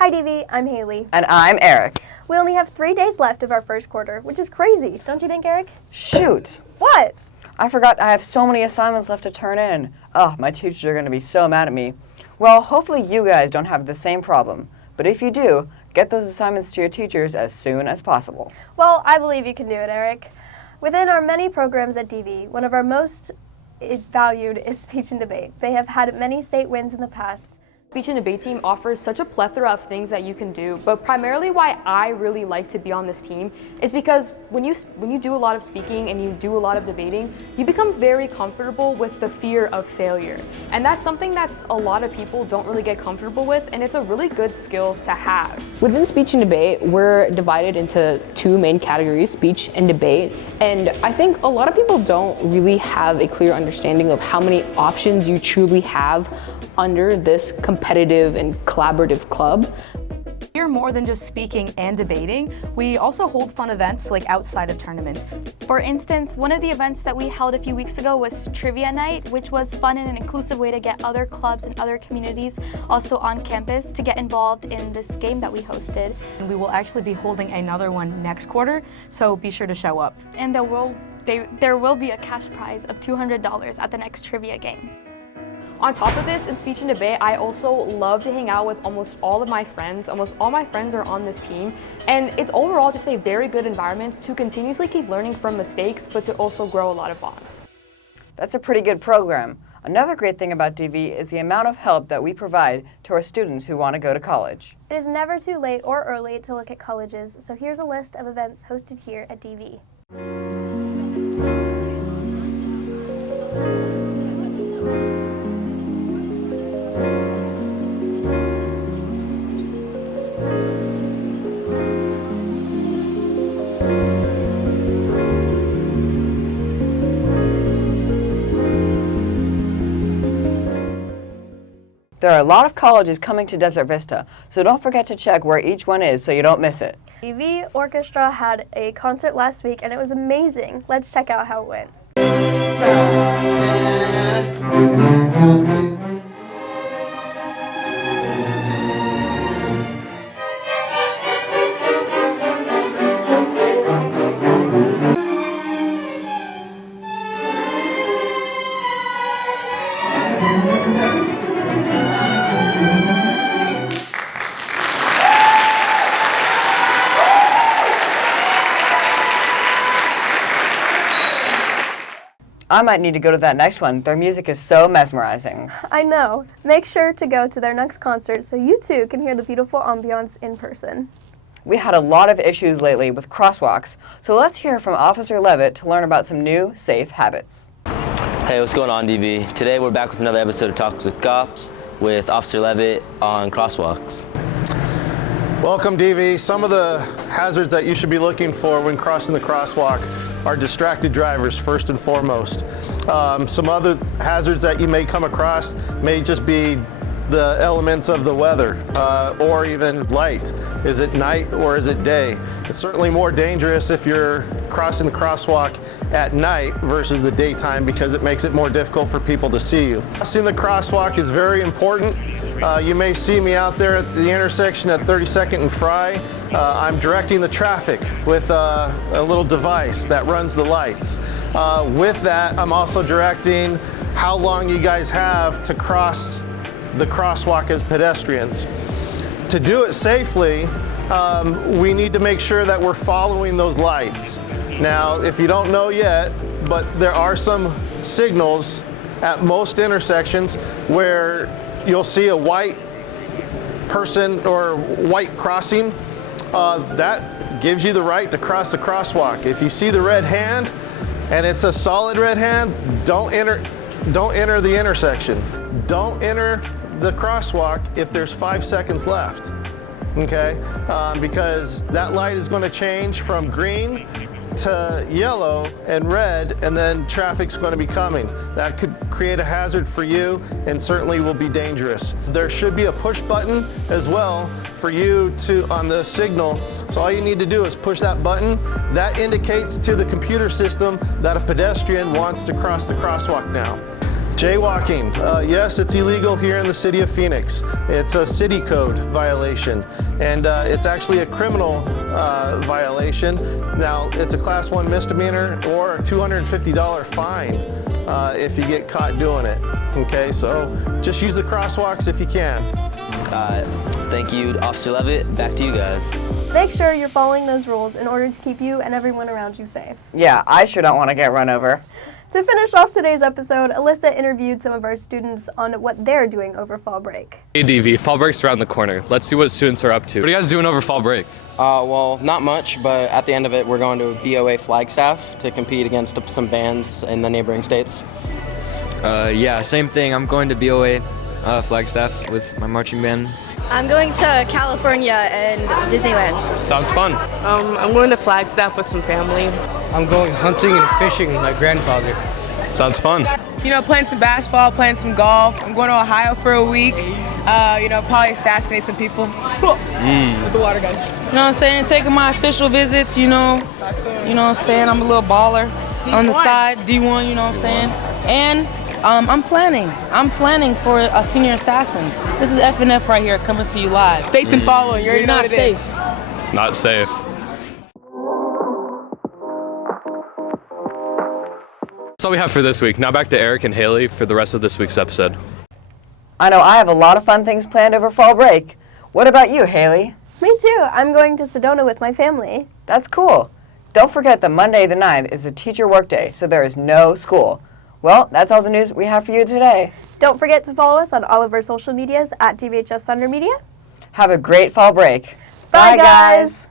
Hi DV, I'm Haley. And I'm Eric. We only have 3 days left of our first quarter, which is crazy. Don't you think, Eric? Shoot! What? I forgot I have so many assignments left to turn in. Oh, my teachers are going to be so mad at me. Well, hopefully you guys don't have the same problem. But if you do, get those assignments to your teachers as soon as possible. Well, I believe you can do it, Eric. Within our many programs at DV, one of our most valued is speech and debate. They have had many state wins in the past. Speech and debate team offers such a plethora of things that you can do, but primarily why I really like to be on this team is because when you do a lot of speaking and you do a lot of debating, you become very comfortable with the fear of failure. And that's something that's a lot of people don't really get comfortable with, and it's a really good skill to have. Within speech and debate, we're divided into two main categories, speech and debate. And I think a lot of people don't really have a clear understanding of how many options you truly have under this competitive and collaborative club. We're more than just speaking and debating. We also hold fun events like outside of tournaments. For instance, one of the events that we held a few weeks ago was Trivia Night, which was fun and an inclusive way to get other clubs and other communities also on campus to get involved in this game that we hosted. And we will actually be holding another one next quarter, so be sure to show up. And there will be a cash prize of $200 at the next trivia game. On top of this, in speech and debate, I also love to hang out with almost all of my friends. Almost all my friends are on this team, and it's overall just a very good environment to continuously keep learning from mistakes, but to also grow a lot of bonds. That's a pretty good program. Another great thing about DV is the amount of help that we provide to our students who want to go to college. It is never too late or early to look at colleges, so here's a list of events hosted here at DV. There are a lot of colleges coming to Desert Vista, so don't forget to check where each one is so you don't miss it. DV Orchestra had a concert last week and it was amazing. Let's check out how it went. I might need to go to that next one. Their music is so mesmerizing. I know. Make sure to go to their next concert so you too can hear the beautiful ambiance in person. We had a lot of issues lately with crosswalks, so let's hear from Officer Levitt to learn about some new safe habits. Hey, what's going on, DV? Today we're back with another episode of Talks with Cops with Officer Levitt on crosswalks. Welcome, DV. Some of the hazards that you should be looking for when crossing the crosswalk are distracted drivers, first and foremost. Some other hazards that you may come across may just be the elements of the weather or even light. Is it night or is it day? It's certainly more dangerous if you're crossing the crosswalk at night versus the daytime because it makes it more difficult for people to see you. Crossing the crosswalk is very important. You may see me out there at the intersection at 32nd and Fry. I'm directing the traffic with a little device that runs the lights. With that, I'm also directing how long you guys have to cross the crosswalk as pedestrians. To do it safely, we need to make sure that we're following those lights. Now, if you don't know yet, but there are some signals at most intersections where you'll see a white person or white crossing. That gives you the right to cross the crosswalk. If you see the red hand and it's a solid red hand, don't enter the intersection. Don't enter the crosswalk if there's 5 seconds left, okay? Because that light is going to change from green to yellow and red, and then traffic's going to be coming. That could create a hazard for you and certainly will be dangerous. There should be a push button as well for you on the signal. So all you need to do is push that button. That indicates to the computer system that a pedestrian wants to cross the crosswalk now. Jaywalking, yes, it's illegal here in the city of Phoenix. It's a city code violation, and it's actually a criminal violation. Now, it's a class 1 misdemeanor or a $250 fine if you get caught doing it. Okay, so just use the crosswalks if you can. Thank you, Officer Levitt. Back to you guys. Make sure you're following those rules in order to keep you and everyone around you safe. Yeah, I sure don't want to get run over. To finish off today's episode, Alyssa interviewed some of our students on what they're doing over fall break. Hey DV, fall break's around the corner. Let's see what students are up to. What are you guys doing over fall break? Well, not much, but at the end of it, we're going to BOA Flagstaff to compete against some bands in the neighboring states. Yeah, same thing. I'm going to BOA Flagstaff with my marching band. I'm going to California and Disneyland. Sounds fun. I'm going to Flagstaff with some family. I'm going hunting and fishing with my grandfather. Sounds fun. You know, playing some basketball, playing some golf. I'm going to Ohio for a week. You know, probably assassinate some people. With the water gun. You know what I'm saying? Taking my official visits, you know. You know what I'm saying? I'm a little baller. D1. On the side, D1, you know what I'm saying? And I'm planning for a Senior Assassins. This is FNF right here coming to you live. Faith and following, you already know what it is. Not safe. That's all we have for this week. Now back to Eric and Haley for the rest of this week's episode. I know I have a lot of fun things planned over fall break. What about you, Haley? Me too. I'm going to Sedona with my family. That's cool. Don't forget that Monday the 9th is a teacher workday, so there is no school. Well, that's all the news we have for you today. Don't forget to follow us on all of our social medias at TVHS Thunder Media. Have a great fall break. Bye guys.